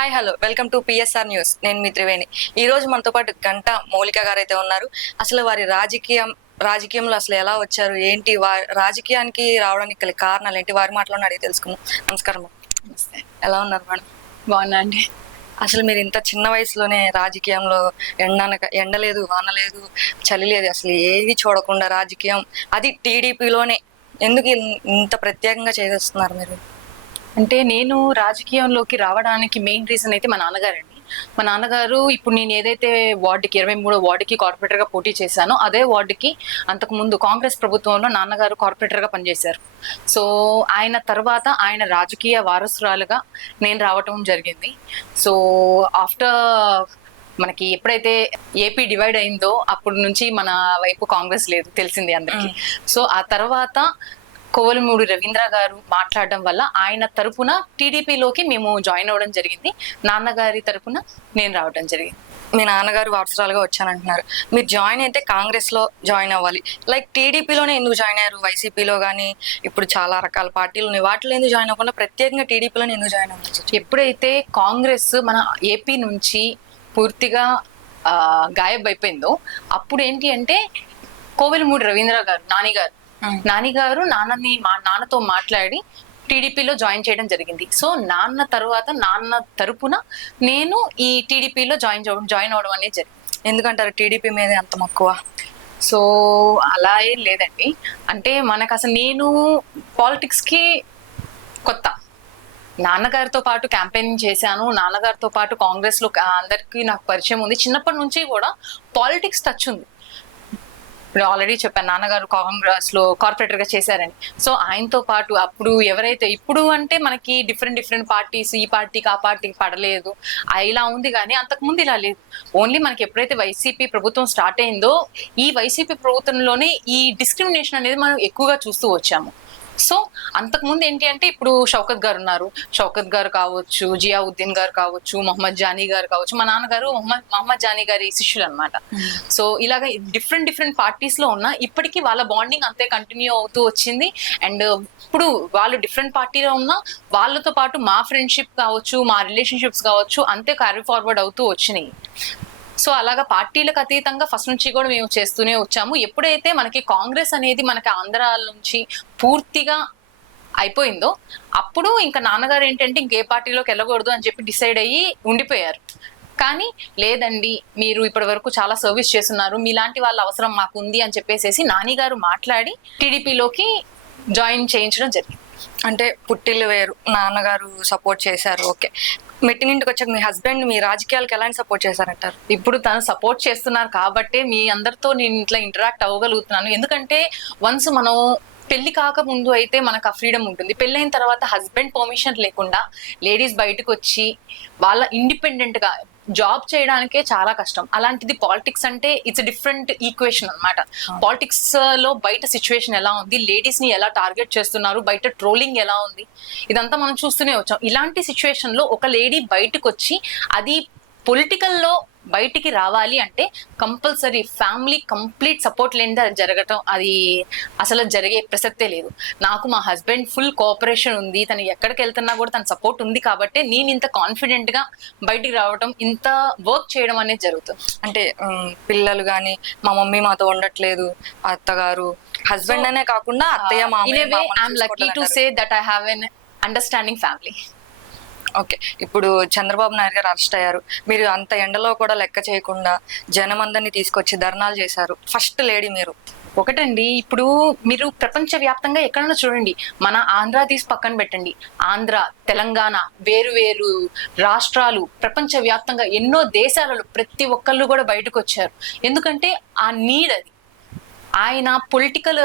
Hi hello welcome to PSR news. నేను మీ త్రివేణి. ఈ రోజు మనతో పాటు గంట మౌలిక గారు అయితే ఉన్నారు. అసలు వారి రాజకీయంలో అసలు ఎలా వచ్చారు, ఏంటి రాజకీయానికి రావడానికి గల కారణాలు ఏంటి, వారి మాటలోనే అడిగి తెలుసుకుందాం. నమస్కారం. ఎలా ఉన్నారు మేడం? బాగున్నా అండి. అసలు మీరు ఇంత చిన్న వయసులోనే రాజకీయంలో ఎండ లేదు, వాన లేదు, చలి లేదు, అసలు ఏది చూడకుండా రాజకీయం, అది టీడీపీలోనే ఎందుకు ఇంత ప్రత్యేకంగా చేస్తున్నారు మీరు? అంటే నేను రాజకీయంలోకి రావడానికి మెయిన్ రీజన్ అయితే మా నాన్నగారండి. మా నాన్నగారు ఇప్పుడు నేను ఏదైతే వార్డుకి 23వ వార్డుకి కార్పొరేటర్ గా పోటీ చేశానో అదే వార్డుకి అంతకు ముందు కాంగ్రెస్ ప్రభుత్వంలో నాన్నగారు కార్పొరేటర్ గా పనిచేశారు. సో ఆయన తర్వాత ఆయన రాజకీయ వారసురాలుగా నేను రావటం జరిగింది. సో ఆఫ్టర్ మనకి ఎప్పుడైతే ఏపీ డివైడ్ అయిందో అప్పటి నుంచి మన వైపు కాంగ్రెస్ లేదు, తెలిసింది అందరికి. సో ఆ తర్వాత కోవలమూడి రవీంద్ర గారు మాట్లాడడం వల్ల ఆయన తరపున టీడీపీలోకి మేము జాయిన్ అవ్వడం జరిగింది. నాన్నగారి తరపున నేను రావడం జరిగింది. మీ నాన్నగారు వారసురాలుగా వచ్చానంటున్నారు. మీరు జాయిన్ అయితే కాంగ్రెస్ లో జాయిన్ అవ్వాలి, లైక్ టీడీపీలోనే ఎందుకు జాయిన్ అయ్యారు? వైసీపీలో కానీ ఇప్పుడు చాలా రకాల పార్టీలు ఉన్నాయి, వాటిలో ఎందుకు జాయిన్ అవ్వకుండా ప్రత్యేకంగా టీడీపీలోనే ఎందుకు జాయిన్ అవ్వాలి? ఎప్పుడైతే కాంగ్రెస్ మన ఏపీ నుంచి పూర్తిగా గాయబ్ అయిపోయిందో అప్పుడు ఏంటి అంటే కోవెలమూడి రవీంద్ర గారు నాన్నగారు నాన్నతో మాట్లాడి టీడీపీలో జాయిన్ చేయడం జరిగింది. సో నాన్న తరపున నేను ఈ టీడీపీలో జాయిన్ అవడం అనేది జరిగింది. ఎందుకంటారు టీడీపీ మీద అంత మక్కువ? సో అలా ఏం లేదండి. అంటే మనకు అసలు నేను పాలిటిక్స్ కి కొత్త, నాన్నగారితో పాటు క్యాంపెయినింగ్ చేశాను, నాన్నగారితో పాటు కాంగ్రెస్ లో అందరికీ నాకు పరిచయం ఉంది. చిన్నప్పటి నుంచి కూడా పాలిటిక్స్ టచ్ ఉంది. ఇప్పుడు ఆల్రెడీ చెప్పాను, నాన్నగారు కాంగ్రెస్ లో కార్పొరేటర్ గా చేశారని. సో ఆయనతో పాటు అప్పుడు ఎవరైతే ఇప్పుడు అంటే మనకి డిఫరెంట్ పార్టీస్, ఈ పార్టీకి ఆ పార్టీకి పడలేదు ఇలా ఉంది, కానీ అంతకుముందు ఇలా లేదు. ఓన్లీ మనకి ఎప్పుడైతే వైసీపీ ప్రభుత్వం స్టార్ట్ అయిందో ఈ వైసీపీ ప్రభుత్వంలోనే ఈ డిస్క్రిమినేషన్ అనేది మనం ఎక్కువగా చూస్తూ వచ్చాము. సో అంతకుముందు ఏంటి అంటే ఇప్పుడు షౌకత్ గారు ఉన్నారు, షౌకత్ గారు కావచ్చు, జియావుద్దీన్ గారు కావచ్చు, మొహమ్మద్ జానీ గారు కావచ్చు. మా నాన్నగారు మొహమ్మద్ జానీ గారి శిష్యులు అనమాట. సో ఇలాగ డిఫరెంట్ పార్టీస్ లో ఉన్న ఇప్పటికీ వాళ్ళ బాండింగ్ అంతే కంటిన్యూ అవుతూ వచ్చింది. అండ్ ఇప్పుడు వాళ్ళు డిఫరెంట్ పార్టీలో ఉన్న వాళ్ళతో పాటు మా ఫ్రెండ్షిప్ కావచ్చు, మా రిలేషన్షిప్స్ కావచ్చు అంతే క్యారీ ఫార్వర్డ్ అవుతూ వచ్చినాయి. సో అలాగా పార్టీలకు అతీతంగా ఫస్ట్ నుంచి కూడా మేము చేస్తూనే వచ్చాము. ఎప్పుడైతే మనకి కాంగ్రెస్ అనేది మనకి ఆంధ్ర నుంచి పూర్తిగా అయిపోయిందో అప్పుడు ఇంకా నాన్నగారు ఏంటంటే ఇంకే పార్టీలోకి వెళ్ళకూడదు అని చెప్పి డిసైడ్ అయ్యి ఉండిపోయారు. కానీ లేదండి, మీరు ఇప్పటి వరకు చాలా సర్వీస్ చేస్తున్నారు, మీలాంటి వాళ్ళ అవసరం మాకు ఉంది అని చెప్పేసి నాన్నగారు మాట్లాడి టీడీపీలోకి జాయిన్ చేయించడం జరిగింది. అంటే పుట్టిల్లు వేరు, నాన్నగారు సపోర్ట్ చేశారు, ఓకే. మెట్టినింటికి వచ్చాక మీ హస్బెండ్ మీ రాజకీయాలకు ఎలాంటి సపోర్ట్ చేశారంటారు? ఇప్పుడు తను సపోర్ట్ చేస్తున్నారు కాబట్టి మీ అందరితో నేను ఇట్లా ఇంటరాక్ట్ అవ్వగలుగుతున్నాను. ఎందుకంటే వన్స్ మనం పెళ్లి కాక ముందు అయితే మనకు ఆ ఫ్రీడమ్ ఉంటుంది. పెళ్ళైన తర్వాత హస్బెండ్ పర్మిషన్ లేకుండా లేడీస్ బయటకు వచ్చి వాళ్ళ ఇండిపెండెంట్ గా జాబ్ చేయడానికే చాలా కష్టం. అలాంటిది పాలిటిక్స్ అంటే ఇట్స్ డిఫరెంట్ ఈక్వేషన్ అనమాట. పాలిటిక్స్ లో బయట సిచ్యువేషన్ ఎలా ఉంది, లేడీస్ ని ఎలా టార్గెట్ చేస్తున్నారు, బయట ట్రోలింగ్ ఎలా ఉంది, ఇదంతా మనం చూస్తూనే వచ్చాం. ఇలాంటి సిచ్యువేషన్ లో ఒక లేడీ బయటకు వచ్చి అది పొలిటికల్ లో బయటికి రావాలి అంటే కంపల్సరీ ఫ్యామిలీ కంప్లీట్ సపోర్ట్ లేనిదే జరగటం, అది అసలు జరిగే ప్రసక్తే లేదు. నాకు మా హస్బెండ్ ఫుల్ కోఆపరేషన్ ఉంది, తను ఎక్కడికి వెళ్తున్నా కూడా తన సపోర్ట్ ఉంది కాబట్టి నేను ఇంత కాన్ఫిడెంట్ గా బయటికి రావడం, ఇంత వర్క్ చేయడం అనేది జరుగుతుంది. అంటే పిల్లలు కానీ మా మమ్మీ మాతో ఉండట్లేదు, అత్తగారు హస్బెండ్ అనే కాకుండా అత్తయ్య మామయ్య, I'm lucky to say that I have an understanding family. Okay. ఇప్పుడు చంద్రబాబు నాయుడు గారు అరెస్ట్ అయ్యారు, మీరు అంత ఎండలో కూడా లెక్క చేయకుండా జనం అందరినీ తీసుకొచ్చి ధర్నాలు చేశారు, ఫస్ట్ లేడీ మీరు. ఒకటండి, ఇప్పుడు మీరు ప్రపంచ వ్యాప్తంగా ఎక్కడైనా చూడండి, మన ఆంధ్ర తీసి పక్కన పెట్టండి, ఆంధ్ర, తెలంగాణ, వేరు రాష్ట్రాలు, ప్రపంచ వ్యాప్తంగా ఎన్నో దేశాలలో ప్రతి ఒక్కళ్ళు కూడా బయటకు వచ్చారు. ఎందుకంటే ఆ నీడ్ అది. ఆయన పొలిటికల్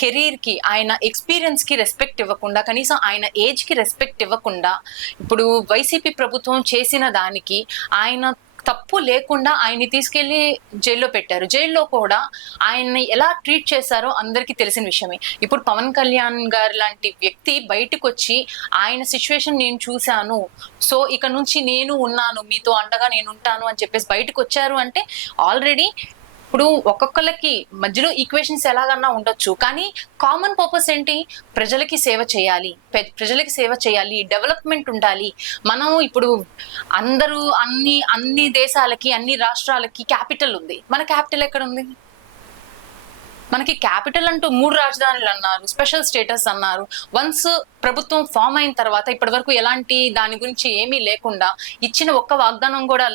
కెరీర్ కి, ఆయన ఎక్స్పీరియన్స్ కి రెస్పెక్ట్ ఇవ్వకుండా, కనీసం ఆయన ఏజ్ కి రెస్పెక్ట్ ఇవ్వకుండా, ఇప్పుడు వైసీపీ ప్రభుత్వం చేసిన దానికి ఆయన తప్పు లేకుండా ఆయన్ని తీసుకెళ్లి జైల్లో పెట్టారు. జైల్లో కూడా ఆయన్ని ఎలా ట్రీట్ చేశారో అందరికీ తెలిసిన విషయమే. ఇప్పుడు పవన్ కళ్యాణ్ గారు లాంటి వ్యక్తి బయటకు వచ్చి ఆయన సిచ్యువేషన్ నేను చూశాను, సో ఇక నుంచి నేను ఉన్నాను, మీతో అండగా నేను ఉంటాను అని చెప్పేసి బయటకు వచ్చారు అంటే ఆల్రెడీ ఇప్పుడు ఒక్కొక్కరికి మధ్యలో ఈక్వేషన్స్ ఎలాగన్నా ఉండొచ్చు, కానీ కామన్ పర్పస్ ఏంటి? ప్రజలకి సేవ చేయాలి, ప్రజలకి సేవ చేయాలి, డెవలప్మెంట్ ఉండాలి. మనం ఇప్పుడు అందరూ అన్ని దేశాలకి, అన్ని రాష్ట్రాలకి క్యాపిటల్ ఉంది, మన క్యాపిటల్ ఎక్కడ ఉంది? మనకి క్యాపిటల్ అంటూ 3 రాజధానులు అన్నారు, స్పెషల్ స్టేటస్ అన్నారు. వన్స్ ప్రభుత్వం ఫామ్ అయిన తర్వాత ఇప్పటి వరకు ఎలాంటి దాని గురించి ఏమీ లేకుండా, ఇచ్చిన ఒక్క వాగ్దానం కూడా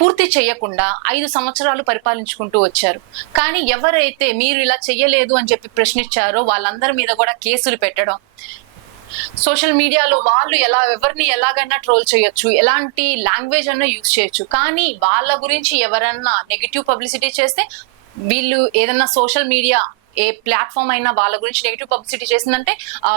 పూర్తి చేయకుండా 5 సంవత్సరాలు పరిపాలించుకుంటూ వచ్చారు. కానీ ఎవరైతే మీరు ఇలా చెయ్యలేదు అని చెప్పి ప్రశ్నించారో వాళ్ళందరి మీద కూడా కేసులు పెట్టడం, సోషల్ మీడియాలో వాళ్ళు ఎవరిని ఎలాగైనా ట్రోల్ చేయొచ్చు, ఎలాంటి లాంగ్వేజ్ అన్నా యూజ్ చేయొచ్చు. కానీ వాళ్ళ గురించి ఎవరన్నా నెగిటివ్ పబ్లిసిటీ చేస్తే, వీళ్ళు ఏదన్నా సోషల్ మీడియా ఏ ప్లాట్ఫామ్ అయినా వాళ్ళ గురించి నెగిటివ్ పబ్లిసిటీ చేసిందంటే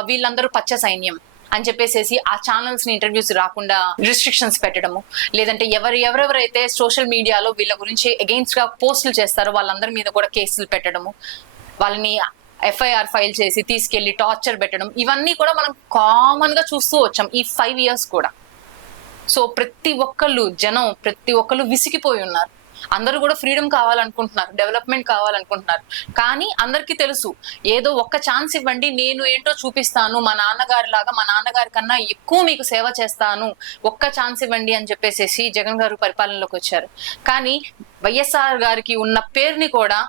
వీళ్ళందరూ పచ్చ సైన్యం అని చెప్పేసి ఆ ఛానల్స్ ని ఇంటర్వ్యూస్ రాకుండా రిస్ట్రిక్షన్స్ పెట్టడము, లేదంటే ఎవరెవరైతే సోషల్ మీడియాలో వీళ్ళ గురించి అగెయిన్స్ట్ గా పోస్టులు చేస్తారో వాళ్ళందరి మీద కూడా కేసులు పెట్టడము, వాళ్ళని FIR ఫైల్ చేసి తీసుకెళ్లి టార్చర్ పెట్టడం, ఇవన్నీ కూడా మనం కామన్ గా చూస్తూ వచ్చాం ఈ 5 years కూడా. సో ప్రతి ఒక్కళ్ళు విసిగిపోయి ఉన్నారు. అందరూ కూడా ఫ్రీడమ్ కావాలనుకుంటున్నారు, డెవలప్మెంట్ కావాలనుకుంటున్నారు. కానీ అందరికీ తెలుసు, ఏదో ఒక్క ఛాన్స్ ఇవ్వండి, నేను ఏంటో చూపిస్తాను, మా నాన్నగారి కన్నా ఎక్కువ మీకు సేవ చేస్తాను, ఒక్క ఛాన్స్ ఇవ్వండి అని చెప్పేసి జగన్ గారు పరిపాలనలోకి వచ్చారు. కానీ వైఎస్ఆర్ గారికి ఉన్న పేరుని కూడా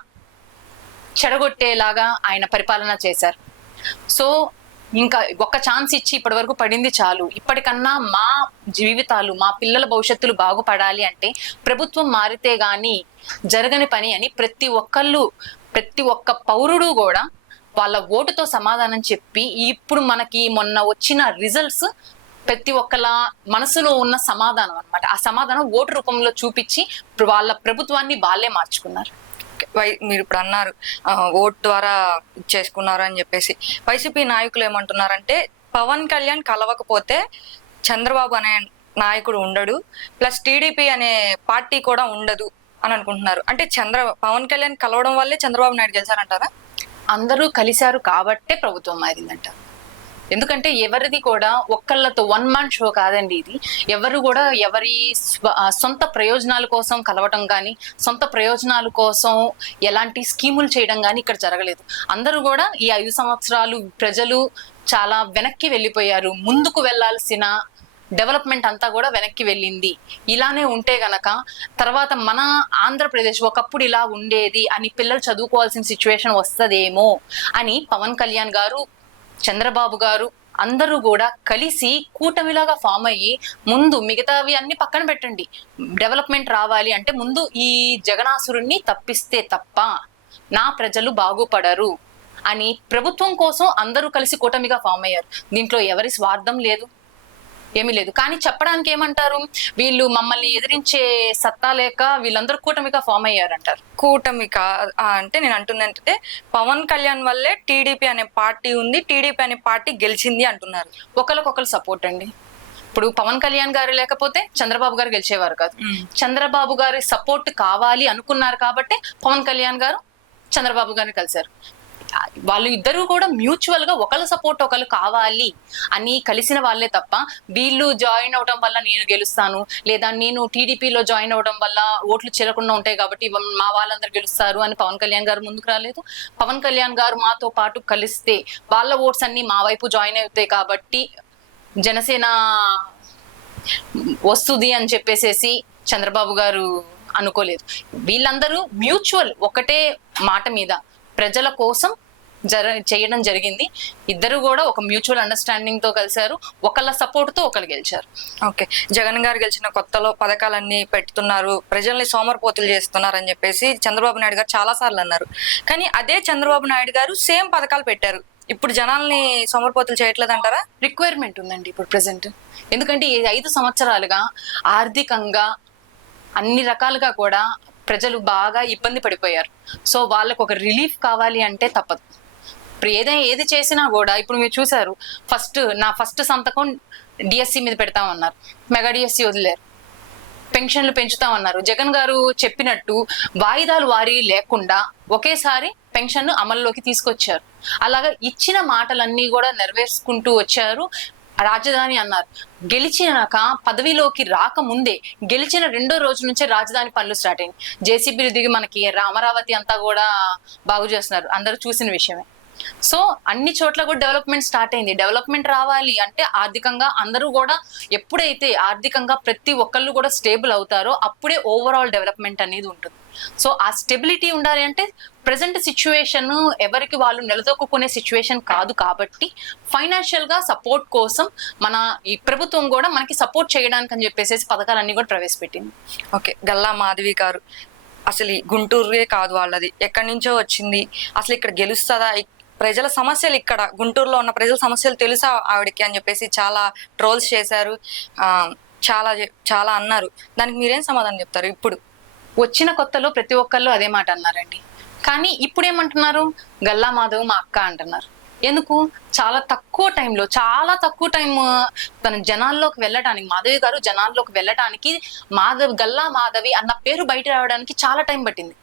చెడగొట్టేలాగా ఆయన పరిపాలన చేశారు. సో ఇంకా ఒక్క ఛాన్స్ ఇచ్చి ఇప్పటి వరకు పడింది చాలు, ఇప్పటికన్నా మా జీవితాలు, మా పిల్లల భవిష్యత్తులు బాగుపడాలి అంటే ప్రభుత్వం మారితే గాని జరగని పని అని ప్రతి ఒక్క పౌరుడు కూడా వాళ్ళ ఓటుతో సమాధానం చెప్పి, ఇప్పుడు మనకి మొన్న వచ్చిన రిజల్ట్స్ ప్రతి ఒక్కల మనసులో ఉన్న సమాధానం అన్నమాట. ఆ సమాధానం ఓటు రూపంలో చూపించి వాళ్ళ ప్రభుత్వాన్ని వాళ్ళే మార్చుకున్నారు. మీరు ఇప్పుడు అన్నారు ఓట్ ద్వారా చేసుకున్నారు అని చెప్పేసి, వైసీపీ నాయకులు ఏమంటున్నారంటే పవన్ కళ్యాణ్ కలవకపోతే చంద్రబాబు అనే నాయకుడు ఉండడు, ప్లస్ టీడీపీ అనే పార్టీ కూడా ఉండదు అని అనుకుంటున్నారు. అంటే పవన్ కళ్యాణ్ కలవడం వల్లే చంద్రబాబు నాయుడు గెలిచారంటారా? అందరూ కలిశారు కాబట్టే ప్రభుత్వం మారిందంట. ఎందుకంటే ఎవరిది కూడా ఒక్కళ్ళతో 1 man షో కాదండి ఇది. ఎవరు కూడా ఎవరి సొంత ప్రయోజనాల కోసం కలవటం కానీ, సొంత ప్రయోజనాల కోసం ఎలాంటి స్కీములు చేయడం కానీ ఇక్కడ జరగలేదు. అందరూ కూడా ఈ 5 సంవత్సరాలు ప్రజలు చాలా వెనక్కి వెళ్ళిపోయారు. ముందుకు వెళ్లాల్సిన డెవలప్మెంట్ అంతా కూడా వెనక్కి వెళ్ళింది. ఇలానే ఉంటే గనక తర్వాత మన ఆంధ్రప్రదేశ్ ఒకప్పుడు ఇలా ఉండేది అని పిల్లలు చదువుకోవాల్సిన సిచ్యువేషన్ వస్తదేమో అని పవన్ కళ్యాణ్ గారు, చంద్రబాబు గారు అందరూ కూడా కలిసి కూటమిలాగా ఫామ్ అయ్యి, ముందు మిగతావి అన్ని పక్కన పెట్టండి, డెవలప్మెంట్ రావాలి అంటే ముందు ఈ జగనాసురుణ్ణి తప్పిస్తే తప్ప నా ప్రజలు బాగుపడరు అని ప్రభుత్వం కోసం అందరూ కలిసి కూటమిగా ఫామ్ అయ్యారు. దీంట్లో ఎవరి స్వార్థం లేదు, ఏమీ లేదు. కానీ చెప్పడానికి ఏమంటారు, వీళ్ళు మమ్మల్ని ఎదిరించే సత్తా లేక వీళ్ళందరూ కూటమిగా ఫామ్ అయ్యారంటారు. కూటమిక అంటే నేను అంటుంది అంటే పవన్ కళ్యాణ్ వల్లే టీడీపీ అనే పార్టీ ఉంది, టీడీపీ అనే పార్టీ గెలిచింది అంటున్నారు. ఒకరికొకరు సపోర్ట్ అండి. ఇప్పుడు పవన్ కళ్యాణ్ గారు లేకపోతే చంద్రబాబు గారు గెలిచేవారు కాదు. చంద్రబాబు గారి సపోర్ట్ కావాలి అనుకున్నారు కాబట్టి పవన్ కళ్యాణ్ గారు చంద్రబాబు గారిని కలిశారు. వాళ్ళు ఇద్దరు కూడా మ్యూచువల్ గా ఒకళ్ళ సపోర్ట్ ఒకళ్ళు కావాలి అని కలిసిన వాళ్ళే తప్ప, వీళ్ళు జాయిన్ అవడం వల్ల నేను గెలుస్తాను, లేదా నేను టీడీపీలో జాయిన్ అవడం వల్ల ఓట్లు చేరకుండా ఉంటాయి కాబట్టి మా వాళ్ళందరూ గెలుస్తారు అని పవన్ కళ్యాణ్ గారు ముందుకు రాలేదు. పవన్ కళ్యాణ్ గారు మాతో పాటు కలిస్తే వాళ్ళ ఓట్స్ అన్ని మా వైపు జాయిన్ అవుతాయి కాబట్టి జనసేన వస్తుంది అని చెప్పేసేసి చంద్రబాబు గారు అనుకోలేదు. వీళ్ళందరూ మ్యూచువల్ ఒకటే మాట మీద ప్రజల కోసం చేయడం జరిగింది. ఇద్దరు కూడా ఒక మ్యూచువల్ అండర్స్టాండింగ్ తో కలిశారు, ఒకళ్ళ సపోర్ట్ తో ఒకళ్ళు గెలిచారు. ఓకే, జగన్ గారు గెలిచిన కొత్తలో పథకాలన్నీ పెడుతున్నారు, ప్రజల్ని సోమరిపోతులు చేస్తున్నారు అని చెప్పేసి చంద్రబాబు నాయుడు గారు చాలా సార్లు అన్నారు. కానీ అదే చంద్రబాబు నాయుడు గారు సేమ్ పథకాలు పెట్టారు. ఇప్పుడు జనాల్ని సోమరిపోతులు చేయట్లేదు అంటారా? రిక్వైర్మెంట్ ఉందండి ఇప్పుడు ప్రెసెంట్. ఎందుకంటే ఈ 5 సంవత్సరాలుగా ఆర్థికంగా అన్ని రకాలుగా కూడా ప్రజలు బాగా ఇబ్బంది పడిపోయారు. సో వాళ్ళకు ఒక రిలీఫ్ కావాలి అంటే తప్పదు. ఇప్పుడు ఏది చేసినా కూడా ఇప్పుడు మీరు చూసారు, నా ఫస్ట్ సంతకం డిఎస్సి మీద పెడతామన్నారు, మెగా డిఎస్సి వదిలేరు. పెన్షన్లు పెంచుతామన్నారు. జగన్ గారు చెప్పినట్టు వాయిదాలు వారీ లేకుండా ఒకేసారి పెన్షన్ అమల్లోకి తీసుకొచ్చారు. అలాగా ఇచ్చిన మాటలన్నీ కూడా నెరవేర్చుకుంటూ వచ్చారు. రాజధాని అన్నారు. గెలిచినాక పదవిలోకి రాకముందే గెలిచిన 2వ రోజు నుంచే రాజధాని పనులు స్టార్ట్ అయింది. జేసీబీలు దిగి మనకి అమరావతి అంతా కూడా బాగు చేస్తున్నారు, అందరూ చూసిన విషయమే. సో అన్ని చోట్ల కూడా డెవలప్మెంట్ స్టార్ట్ అయింది. డెవలప్మెంట్ రావాలి అంటే ఆర్థికంగా అందరూ కూడా, ఎప్పుడైతే ఆర్థికంగా ప్రతి ఒక్కళ్ళు కూడా స్టేబుల్ అవుతారో అప్పుడే ఓవరాల్ డెవలప్మెంట్ అనేది ఉంటుంది. సో ఆ స్టెబిలిటీ ఉండాలి అంటే ప్రజెంట్ సిచ్యువేషన్ ఎవరికి వాళ్ళు నిలదొక్కునే సిచ్యువేషన్ కాదు కాబట్టి ఫైనాన్షియల్ గా సపోర్ట్ కోసం మన ఈ ప్రభుత్వం కూడా మనకి సపోర్ట్ చేయడానికి అని చెప్పేసి పథకాలన్నీ కూడా ప్రవేశపెట్టింది. ఓకే, గల్లా మాధవి గారు అసలు ఈ గుంటూరువే కాదు వాళ్ళది, ఎక్కడి నుంచో వచ్చింది, అసలు ఇక్కడ గెలుస్తుందా, ప్రజల సమస్యలు ఇక్కడ గుంటూరులో ఉన్న ప్రజల సమస్యలు తెలుసా ఆవిడకి అని చెప్పేసి చాలా ట్రోల్స్ చేశారు, చాలా చాలా అన్నారు. దానికి మీరేం సమాధానం చెప్తారు? ఇప్పుడు వచ్చిన కొత్తలో ప్రతి ఒక్కళ్ళు అదే మాట అన్నారండి. కానీ ఇప్పుడు ఏమంటున్నారు? గల్లా మాధవ్ మా అక్క అంటున్నారు. ఎందుకు? చాలా తక్కువ టైం తన జనాల్లోకి వెళ్ళటానికి, మాధవి గారు జనాల్లోకి వెళ్ళటానికి, గల్లా మాధవి అన్న పేరు బయట రావడానికి చాలా టైం పట్టింది.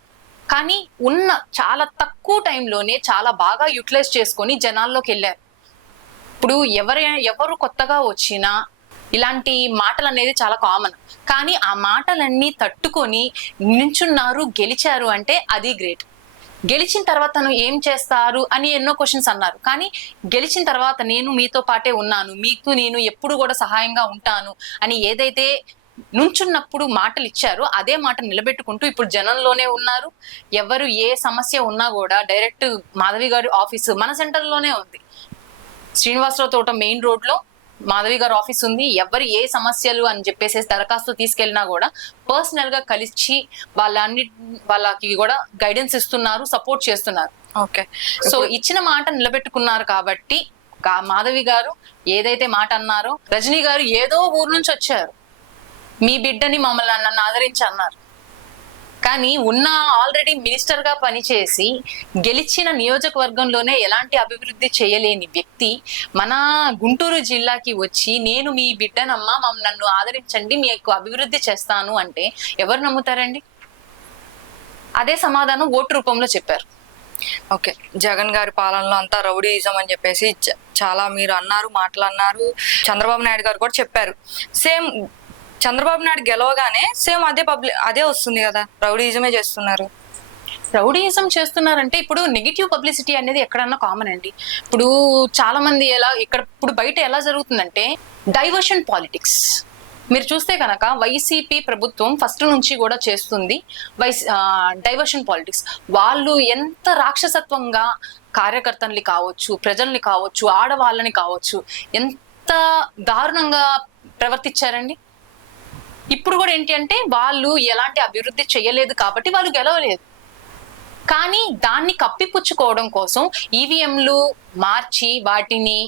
కానీ ఉన్న చాలా తక్కువ టైంలోనే చాలా బాగా యూటిలైజ్ చేసుకొని జనాల్లోకి వెళ్ళారు. ఇప్పుడు ఎవరు కొత్తగా వచ్చినా ఇలాంటి మాటలు అనేది చాలా కామన్. కానీ ఆ మాటలన్నీ తట్టుకొని నించున్నారు, గెలిచారు అంటే అది గ్రేట్. గెలిచిన తర్వాత ఏం చేస్తారు అని ఎన్నో క్వశ్చన్స్ అన్నారు. కానీ గెలిచిన తర్వాత నేను మీతో పాటే ఉన్నాను, మీకు నేను ఎప్పుడు కూడా సహాయంగా ఉంటాను అని ఏదైతే నుంచున్నప్పుడు మాటలు ఇచ్చారో అదే మాట నిలబెట్టుకుంటూ ఇప్పుడు జనంలోనే ఉన్నారు. ఎవరు ఏ సమస్య ఉన్నా కూడా డైరెక్ట్ మాధవి గారి ఆఫీసు మన సెంటర్ లోనే ఉంది. శ్రీనివాసరావు తోట మెయిన్ రోడ్ లో మాధవి గారి ఆఫీస్ ఉంది. ఎవరు ఏ సమస్యలు అని చెప్పేసి దరఖాస్తు తీసుకెళ్ళినా కూడా పర్సనల్ గా కలిసి వాళ్ళకి కూడా గైడెన్స్ ఇస్తున్నారు, సపోర్ట్ చేస్తున్నారు. ఓకే, సో ఇచ్చిన మాట నిలబెట్టుకున్నారు కాబట్టి మాధవి గారు ఏదైతే మాట అన్నారో, రజనీ గారు ఏదో ఊరు నుంచి వచ్చారు, మీ బిడ్డని మమ్మల్ని నన్ను ఆదరించి అన్నారు. కానీ ఉన్న ఆల్రెడీ మినిస్టర్ గా పనిచేసి గెలిచిన నియోజకవర్గంలోనే ఎలాంటి అభివృద్ధి చేయలేని వ్యక్తి మన గుంటూరు జిల్లాకి వచ్చి నేను మీ బిడ్డనమ్మా నన్ను ఆదరించండి, మీకు అభివృద్ధి చేస్తాను అంటే ఎవరు నమ్ముతారండి? అదే సమాధానం ఓటు రూపంలో చెప్పారు. ఓకే, జగన్ గారి పాలనలో అంతా రౌడీయిజం అని చెప్పేసి చాలా మీరు అన్నారు, మాటలన్నారు. చంద్రబాబు నాయుడు గారు కూడా చెప్పారు. సేమ్ చంద్రబాబు నాయుడు గెలవగానే సేమ్ అదే వస్తుంది కదా, రౌడీయిజమే చేస్తున్నారు. రౌడీయిజం చేస్తున్నారంటే ఇప్పుడు నెగిటివ్ పబ్లిసిటీ అనేది ఎక్కడన్నా కామన్ అండి. ఇప్పుడు చాలా మంది ఇప్పుడు బయట ఎలా జరుగుతుందంటే డైవర్షన్ పాలిటిక్స్. మీరు చూస్తే కనుక వైసీపీ ప్రభుత్వం ఫస్ట్ నుంచి కూడా చేస్తుంది డైవర్షన్ పాలిటిక్స్. వాళ్ళు ఎంత రాక్షసత్వంగా కార్యకర్తల్ని కావచ్చు, ప్రజల్ని కావచ్చు, ఆడవాళ్ళని కావచ్చు ఎంత దారుణంగా ప్రవర్తించారండి. ఇప్పుడు కూడా ఏంటి అంటే వాళ్ళు ఎలాంటి అభివృద్ధి చేయలేదు కాబట్టి వాళ్ళు గెలవలేదు. కానీ దాన్ని కప్పిపుచ్చుకోవడం కోసం ఈవీఎంలు మార్చి వాటిని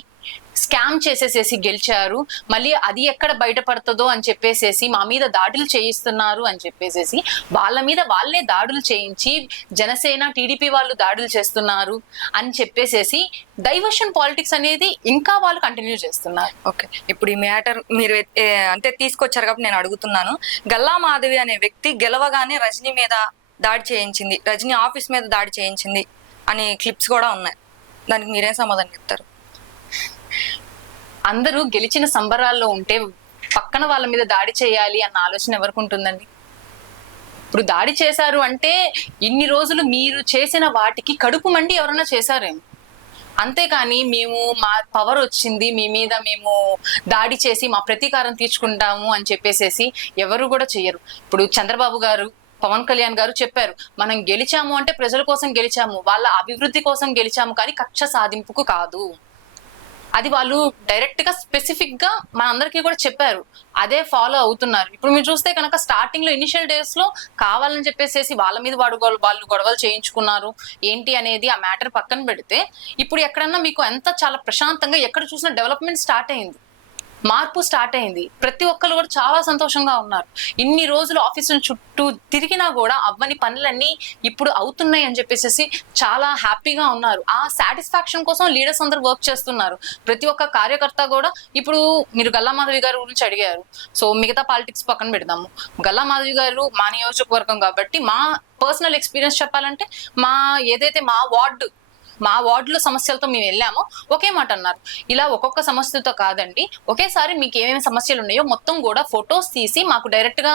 స్కామ్ చేసేసేసి గెలిచారు. మళ్ళీ అది ఎక్కడ బయటపడుతుందో అని చెప్పేసేసి మా మీద దాడులు చేయిస్తున్నారు అని చెప్పేసేసి వాళ్ళ మీద వాళ్ళే దాడులు చేయించి జనసేన టీడీపీ వాళ్ళు దాడులు చేస్తున్నారు అని చెప్పేసేసి డైవర్షన్ పాలిటిక్స్ అనేది ఇంకా వాళ్ళు కంటిన్యూ చేస్తున్నారు. ఓకే, ఇప్పుడు ఈ మ్యాటర్ మీరు అంటే తీసుకొచ్చారు కాబట్టి నేను అడుగుతున్నాను. గల్లా మాధవి అనే వ్యక్తి గెలవగానే రజనీ మీద దాడి చేయించింది, రజనీ ఆఫీస్ మీద దాడి చేయించింది అని క్లిప్స్ కూడా ఉన్నాయి. దానికి మీరేం సమాధానం చెప్తారు? అందరూ గెలిచిన సంబరాల్లో ఉంటే పక్కన వాళ్ళ మీద దాడి చేయాలి అన్న ఆలోచన ఎవరికి ఉంటుందండి? ఇప్పుడు దాడి చేశారు అంటే ఇన్ని రోజులు మీరు చేసిన వాటికి కడుపు మండి ఎవరైనా చేశారేమో. అంతేకాని మేము మా పవర్ వచ్చింది మీ మీద, మేము దాడి చేసి మా ప్రతీకారం తీర్చుకుంటాము అని చెప్పేసేసి ఎవరు కూడా చెయ్యరు. ఇప్పుడు చంద్రబాబు గారు, పవన్ కళ్యాణ్ గారు చెప్పారు, మనం గెలిచాము అంటే ప్రజల కోసం గెలిచాము, వాళ్ళ అభివృద్ధి కోసం గెలిచాము, కానీ కక్ష సాధింపుకు కాదు. అది వాళ్ళు డైరెక్ట్ గా స్పెసిఫిక్ గా మనందరికీ కూడా చెప్పారు, అదే ఫాలో అవుతున్నారు. ఇప్పుడు మీరు చూస్తే కనుక స్టార్టింగ్ లో ఇనిషియల్ డేస్ లో కావాలని చెప్పేసి వాళ్ళ మీద వాళ్ళు గొడవలు చేయించుకున్నారు ఏంటి అనేది ఆ మ్యాటర్ పక్కన పెడితే, ఇప్పుడు ఎక్కడన్నా మీకు ఎంత చాలా ప్రశాంతంగా ఎక్కడ చూసినా డెవలప్మెంట్ స్టార్ట్ అయింది, మార్పు స్టార్ట్ అయింది. ప్రతి ఒక్కరు కూడా చాలా సంతోషంగా ఉన్నారు. ఇన్ని రోజులు ఆఫీసుల చుట్టూ తిరిగినా కూడా అవ్వని పనులన్నీ ఇప్పుడు అవుతున్నాయి అని చెప్పేసి చాలా హ్యాపీగా ఉన్నారు. ఆ సాటిస్ఫాక్షన్ కోసం లీడర్స్ అందరూ వర్క్ చేస్తున్నారు. ప్రతి ఒక్క కార్యకర్త కూడా ఇప్పుడు మీరు గల్లా మాధవి గారి గురించి అడిగారు, సో మిగతా పాలిటిక్స్ పక్కన పెడదాము. గల్లా మాధవి గారు మా నియోజకవర్గం కాబట్టి మా పర్సనల్ ఎక్స్పీరియన్స్ చెప్పాలంటే ఏదైతే మా వార్డు మా వార్డులో సమస్యలతో మేము వెళ్ళామో ఒకే మాట అన్నారు, ఇలా ఒక్కొక్క సమస్యతో కాదండి, ఒకేసారి మీకు ఏమేమి సమస్యలు ఉన్నాయో మొత్తం కూడా ఫొటోస్ తీసి మాకు డైరెక్ట్ గా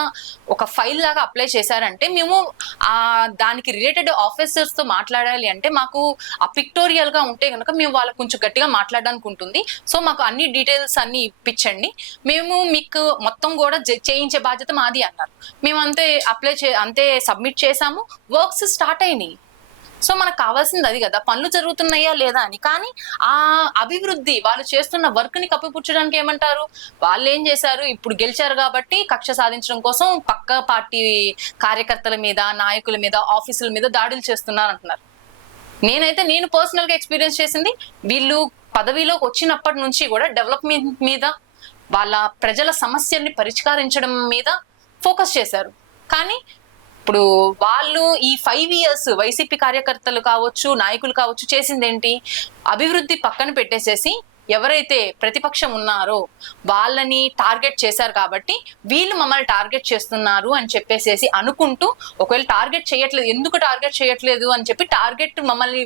ఒక ఫైల్ లాగా అప్లై చేశారంటే మేము ఆ దానికి రిలేటెడ్ ఆఫీసర్స్ తో మాట్లాడాలి అంటే మాకు ఆ పిక్టోరియల్ గా ఉంటే కనుక మేము వాళ్ళకి కొంచెం గట్టిగా మాట్లాడడానికి ఉంటుంది. సో మాకు అన్ని డీటెయిల్స్ అన్ని ఇప్పించండి, మేము మీకు మొత్తం కూడా చేయించే బాధ్యత మాది అన్నారు. మేము అంతే అంతే సబ్మిట్ చేసాము, వర్క్స్ స్టార్ట్ అయినాయి. సో మనకు కావాల్సింది అది కదా, పనులు జరుగుతున్నాయా లేదా అని. కానీ ఆ అభివృద్ధి వాళ్ళు చేస్తున్న వర్క్ ని కప్పిపుచ్చడానికి ఏమంటారు, వాళ్ళు ఏం చేశారు, ఇప్పుడు గెలిచారు కాబట్టి కక్ష సాధించడం కోసం పక్క పార్టీ కార్యకర్తల మీద, నాయకుల మీద, ఆఫీసుల మీద దాడులు చేస్తున్నారు అంటున్నారు. నేను పర్సనల్ గా ఎక్స్పీరియన్స్ చేసింది, వీళ్ళు పదవిలోకి వచ్చినప్పటి నుంచి కూడా డెవలప్మెంట్ మీద, వాళ్ళ ప్రజల సమస్యల్ని పరిష్కరించడం మీద ఫోకస్ చేశారు. కానీ ఇప్పుడు వాళ్ళు ఈ 5 years వైసీపీ కార్యకర్తలు కావచ్చు, నాయకులు కావచ్చు చేసింది ఏంటి, అభివృద్ధి పక్కన పెట్టేసేసి ఎవరైతే ప్రతిపక్షం ఉన్నారో వాళ్ళని టార్గెట్ చేశారు కాబట్టి వీళ్ళు మమ్మల్ని టార్గెట్ చేస్తున్నారు అని చెప్పేసేసి అనుకుంటూ, ఒకవేళ టార్గెట్ చేయట్లేదు, ఎందుకు టార్గెట్ చేయట్లేదు అని చెప్పి టార్గెట్ మమ్మల్ని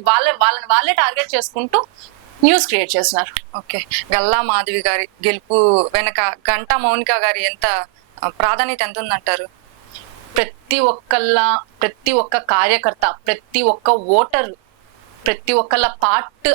వాళ్ళే టార్గెట్ చేసుకుంటూ న్యూస్ క్రియేట్ చేస్తున్నారు. ఓకే, గల్లా మాధవి గారి గెలుపు వెనక గంటా మౌనిక గారి ఎంత ప్రాధాన్యత ఎంత ఉందంటారు? ప్రతి ఒక్క కార్యకర్త, ప్రతి ఒక్క ఓటర్, ప్రతి ఒక్కళ్ళ పార్ట్,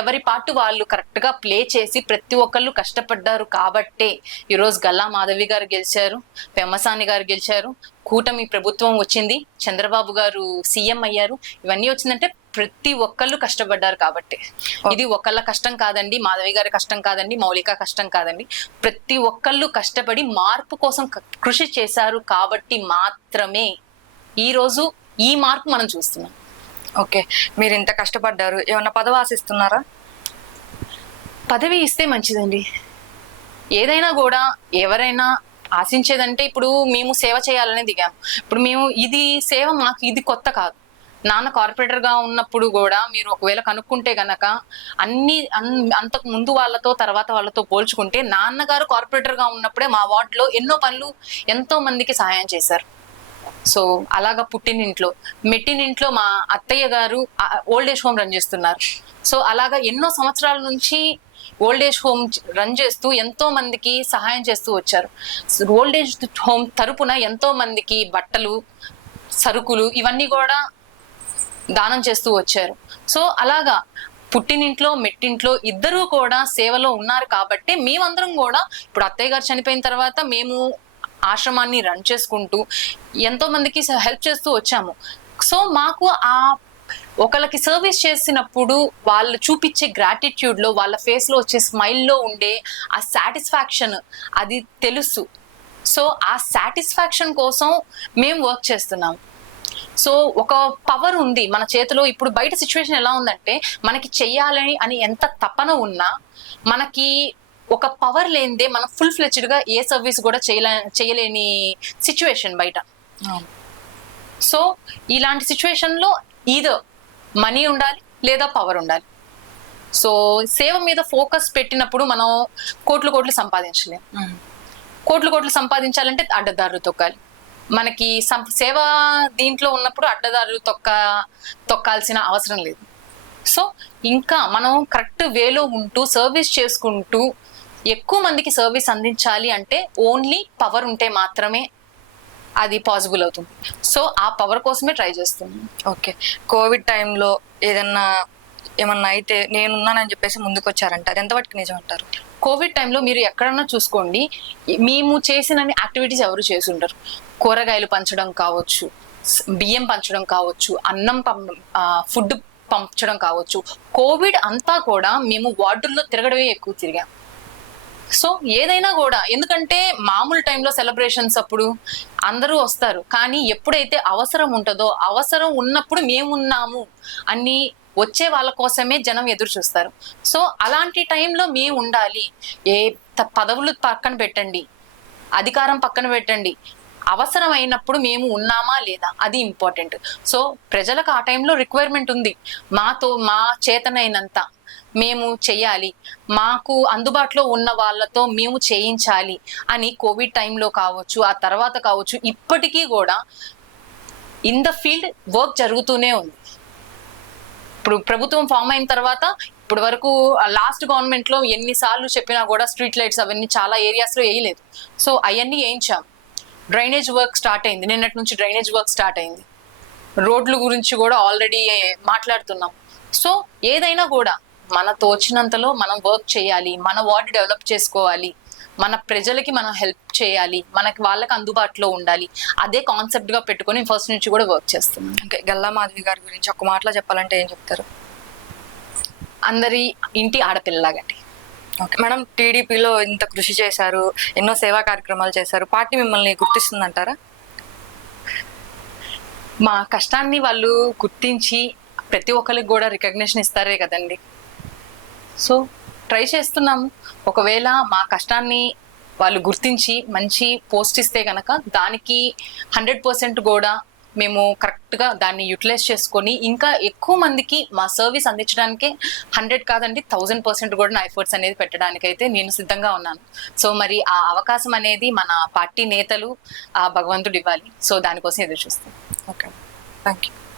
ఎవరి పార్ట్ వాళ్ళు కరెక్ట్ గా ప్లే చేసి ప్రతి ఒక్కళ్ళు కష్టపడ్డారు కాబట్టే ఈరోజు గల్లా మాధవి గారు గెలిచారు, పెమ్మసాని గారు గెలిచారు, కూటమి ప్రభుత్వం వచ్చింది, చంద్రబాబు గారు సీఎం అయ్యారు. ఇవన్నీ వచ్చిందంటే ప్రతి ఒక్కళ్ళు కష్టపడ్డారు కాబట్టి. ఇది ఒకళ్ళ కష్టం కాదండి, మాధవి గారి కష్టం కాదండి, మౌలిక కష్టం కాదండి, ప్రతి ఒక్కళ్ళు కష్టపడి మార్పు కోసం కృషి చేశారు కాబట్టి మాత్రమే ఈ రోజు ఈ మార్పు మనం చూస్తున్నాం. ఓకే, మీరు ఇంత కష్టపడ్డారు, ఏమన్నా పదవి ఆశిస్తున్నారా? పదవి ఇస్తే మంచిదండి. ఏదైనా కూడా ఎవరైనా ఆశించేదంటే, ఇప్పుడు మేము సేవ చేయాలనే దిగాము. ఇప్పుడు మేము ఇది సేవ, మాకు ఇది కొత్త కాదు. నాన్న కార్పొరేటర్ గా ఉన్నప్పుడు కూడా మీరు ఒకవేళ కనుక్కుంటే గనక అంతకు ముందు వాళ్ళతో తర్వాత వాళ్ళతో పోల్చుకుంటే నాన్నగారు కార్పొరేటర్ గా ఉన్నప్పుడే మా వార్డులో ఎన్నో పనులు ఎంతో మందికి సహాయం చేశారు. సో అలాగా పుట్టినింట్లో, మెట్టినింట్లో మా అత్తయ్య గారు ఓల్డ్ ఏజ్ హోమ్ రన్ చేస్తున్నారు. సో అలాగా ఎన్నో సంవత్సరాల నుంచి ఓల్డ్ ఏజ్ హోమ్ రన్ చేస్తూ ఎంతో మందికి సహాయం చేస్తూ వచ్చారు. ఓల్డ్ ఏజ్ హోమ్ తరపున ఎంతో మందికి బట్టలు, సరుకులు ఇవన్నీ కూడా దానం చేస్తూ వచ్చారు. సో అలాగా పుట్టినింట్లో మెట్టింట్లో ఇద్దరూ కూడా సేవలో ఉన్నారు కాబట్టి మేమందరం కూడా, ఇప్పుడు అత్తయ్య గారు చనిపోయిన తర్వాత మేము ఆశ్రమాన్ని రన్ చేసుకుంటూ ఎంతో మందికి హెల్ప్ చేస్తూ వచ్చాము. సో మాకు ఆ ఒకళ్ళకి సర్వీస్ చేసినప్పుడు వాళ్ళు చూపించే గ్రాటిట్యూడ్ లో, వాళ్ళ ఫేస్ లో వచ్చే స్మైల్ లో ఉండే ఆ సాటిస్ఫాక్షన్ అది తెలుసు. సో ఆ సాటిస్ఫాక్షన్ కోసం మేము వర్క్ చేస్తున్నాం. సో ఒక పవర్ ఉంది మన చేతిలో. ఇప్పుడు బయట సిచ్యువేషన్ ఎలా ఉందంటే, మనకి చెయ్యాలని అని ఎంత తపన ఉన్నా మనకి ఒక పవర్ లేనిదే మనం ఫుల్ ఫ్లెడ్జ్డ్ గా ఏ సర్వీస్ కూడా చేయలేని సిచ్యువేషన్ బయట. సో ఇలాంటి సిచ్యువేషన్ లో ఈదో మనీ ఉండాలి లేదా పవర్ ఉండాలి. సో సేవ మీద ఫోకస్ పెట్టినప్పుడు మనం కోట్లు సంపాదించలేము. కోట్లు సంపాదించాలంటే అడ్డదారులు తొక్కాలి. మనకి సేవ దీంట్లో ఉన్నప్పుడు అడ్డదారులు తొక్కాల్సిన అవసరం లేదు. సో ఇంకా మనం కరెక్ట్ వేలో ఉంటూ సర్వీస్ చేసుకుంటూ ఎక్కువ మందికి సర్వీస్ అందించాలి అంటే ఓన్లీ పవర్ ఉంటే మాత్రమే అది పాసిబుల్ అవుతుంది. సో ఆ పవర్ కోసమే ట్రై చేస్తున్నాం. ఓకే, కోవిడ్ టైంలో ఏమన్నా అయితే నేనున్నానని చెప్పేసి ముందుకు వచ్చారంట, అది ఎంతవరకు నిజం అంటారు? కోవిడ్ టైంలో మీరు ఎక్కడన్నా చూసుకోండి, మేము చేసిన యాక్టివిటీస్ ఎవరు చేసి ఉండరు. కూరగాయలు పంచడం కావచ్చు, బియ్యం పంచడం కావచ్చు, అన్నం ఫుడ్ పంచడం కావచ్చు. కోవిడ్ అంతా కూడా మేము వార్డుల్లో తిరగడమే ఎక్కువ తిరిగాం. సో ఏదైనా కూడా, ఎందుకంటే మామూలు టైంలో సెలబ్రేషన్స్ అప్పుడు అందరూ వస్తారు, కానీ ఎప్పుడైతే అవసరం ఉంటుందో, అవసరం ఉన్నప్పుడు మేమున్నాము అని వచ్చే వాళ్ళ కోసమే జనం ఎదురు చూస్తారు. సో అలాంటి టైంలో మేము ఉండాలి. ఏ పదవులు పక్కన పెట్టండి, అధికారం పక్కన పెట్టండి, అవసరం అయినప్పుడు మేము ఉన్నామా లేదా అది ఇంపార్టెంట్. సో ప్రజలకు ఆ టైంలో రిక్వైర్మెంట్ ఉంది, మా చేతనైనంత మేము చెయ్యాలి, మాకు అందుబాటులో ఉన్న వాళ్ళతో మేము చేయించాలి అని కోవిడ్ టైంలో కావచ్చు, ఆ తర్వాత కావచ్చు, ఇప్పటికీ కూడా ఇన్ ద ఫీల్డ్ వర్క్ జరుగుతూనే ఉంది. ఇప్పుడు ప్రభుత్వం ఫామ్ అయిన తర్వాత ఇప్పుడు వరకు లాస్ట్ గవర్నమెంట్ లో ఎన్నిసార్లు చెప్పినా కూడా స్ట్రీట్ లైట్స్ అవన్నీ చాలా ఏరియాస్ లో వేయలేదు. సో అవన్నీ వేయించాం. డ్రైనేజ్ వర్క్ స్టార్ట్ అయింది, నిన్నటి నుంచి డ్రైనేజ్ వర్క్ స్టార్ట్ అయింది. రోడ్ల గురించి కూడా ఆల్రెడీ మాట్లాడుతున్నాం. సో ఏదైనా కూడా మన తోచినంతలో మనం వర్క్ చేయాలి, మన వార్డు డెవలప్ చేసుకోవాలి, మన ప్రజలకి మనం హెల్ప్ చేయాలి, మనకి వాళ్ళకి అందుబాటులో ఉండాలి. అదే కాన్సెప్ట్ గా పెట్టుకొని ఫస్ట్ నుంచి కూడా వర్క్ చేస్తున్నాం. ఓకే, గల్లా మాధవి గారి గురించి ఒక మాటలో చెప్పాలంటే ఏం చెప్తారు? అందరి ఇంటి ఆడపిల్లలాగండి. ఓకే మేడం, టీడీపీలో ఇంత కృషి చేశారు, ఎన్నో సేవా కార్యక్రమాలు చేశారు, పార్టీ మిమ్మల్ని గుర్తిస్తుందంటారా? మా కష్టాన్ని వాళ్ళు గుర్తించి ప్రతి ఒక్కరికి కూడా రికగ్నిషన్ ఇస్తారే కదండి. సో ట్రై చేస్తున్నాము. ఒకవేళ మా కష్టాన్ని వాళ్ళు గుర్తించి మంచి పోస్ట్ ఇస్తే కనుక దానికి 100% కూడా మేము కరెక్ట్గా దాన్ని యూటిలైజ్ చేసుకొని ఇంకా ఎక్కువ మందికి మా సర్వీస్ అందించడానికి 100 కాదండి 1000% కూడా నా ఎఫర్ట్స్ అనేది పెట్టడానికి అయితే నేను సిద్ధంగా ఉన్నాను. సో మరి ఆ అవకాశం అనేది మన పార్టీ నేతలు ఆ భగవంతుడు ఇవ్వాలి. సో దానికోసం ఎదురు చూస్తాం. Okay, thank you.